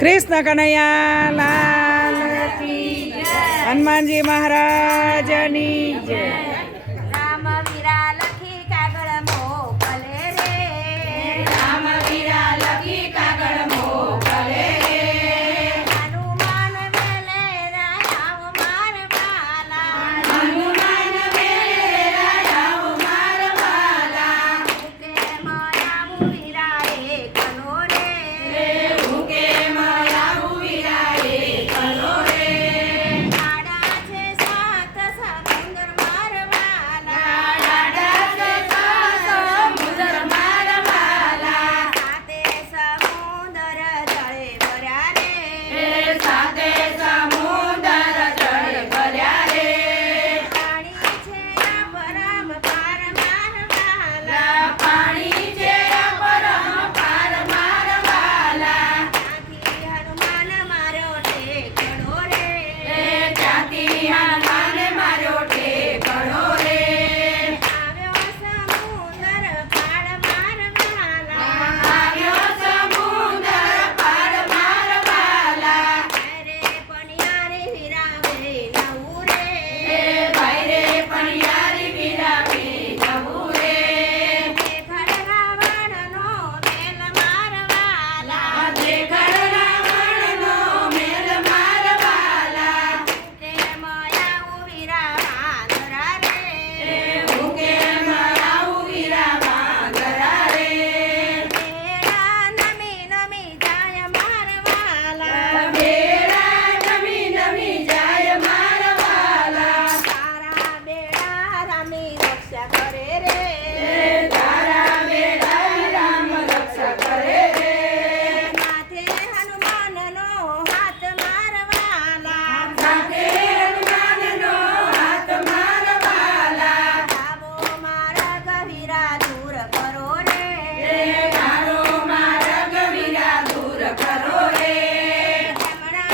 કૃષ્ણ કનૈયા લાલ કી જય. હનુમાનજી મહારાજની જય. રામ વીરા લખી કાગળ મોકલે રે, રામ વીરા લખી કાગળ મોકલે રે, હનુમાન વેલે રાયાવ માર વાલા, હનુમાન વેલે રાયાવ માર વાલા, કે માયાવ વીરા એકલો રે, હું કે માયાવ વીરા એકલો રે, આડા છે સાત સમુદ્ર માર વાલા, દાડા છે સાત સમુદ્ર માર વાલા, સાતે સમુદ્ર જળે ભર્યા રે, સાથે સમુદ્ર જળ ભર્યા રે, પાણી છે આ પરમ પાર માર વાલા, પાણી છે પરમ પાર માર વાલા, ત્યાંથી હનુમાન મારો ઠેકડો રે, ત્યાંથી હનુમાન માર્યો ઠેકડો રે, આવ્યો સમુદ્ર પાર માર વાલા, આવ્યો સમુદ્ર પાર માર વાલા, અરે પનિયારે વીરાવે નવું રે, ભાઈ રે પણિયારી વીરાવી નવું રે, દેખડ રાવણનો મેલ માર વાલા, દેખડ રાવણનો મેલ માર વાલા, કે માયાવું વીરા વાંદરા રે, હું કે માયાવું વીરા વાંદરા રે, બેડા નમી નમી જાય માર વાલા, બેડા નમી નમી જાય માર વાલા, તારા બેડા રામની રક્ષા કરે રે, તારા બેડા રામ રક્ષા કરે રે, માથે હનુમાનનો હાથ માર વાલા, સાથે હનુમાનનો હાથ માર વાલા, આવો મારા ગવીરા દૂર કરો રે, તારો માર્ગ વીરા દૂર કરો રે, હમણાં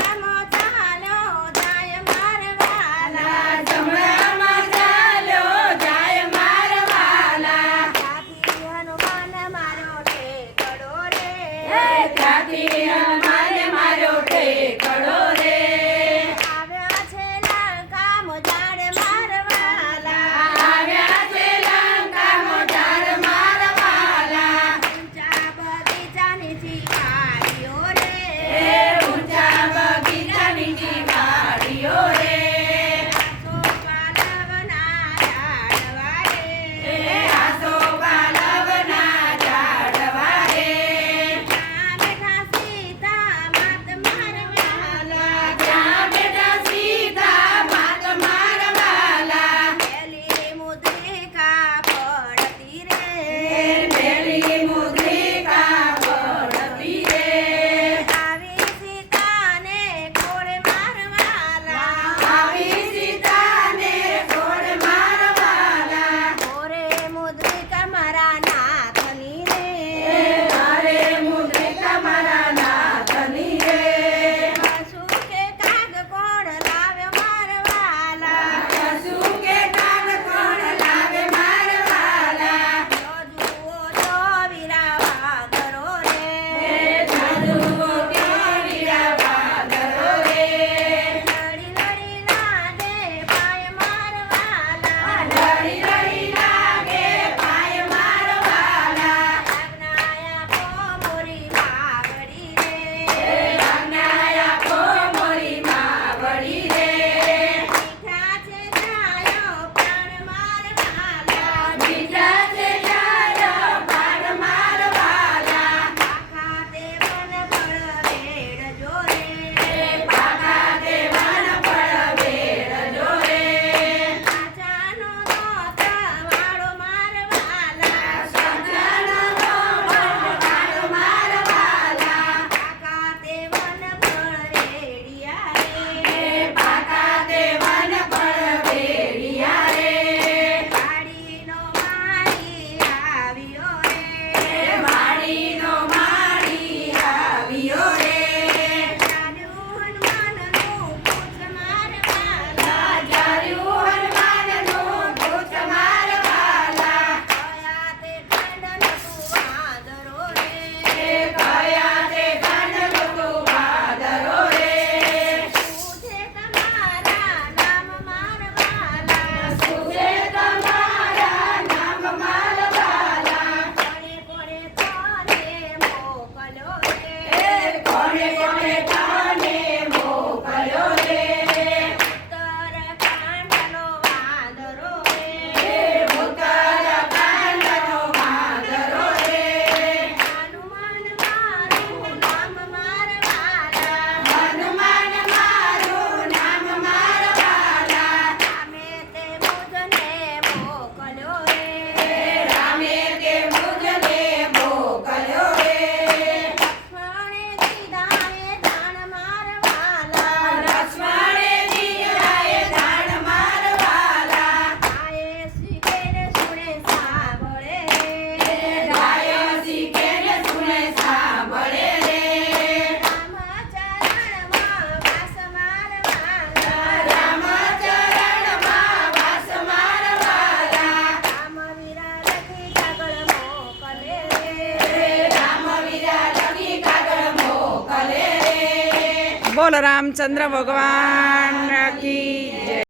બોલ રામચંદ્ર ભગવાન કી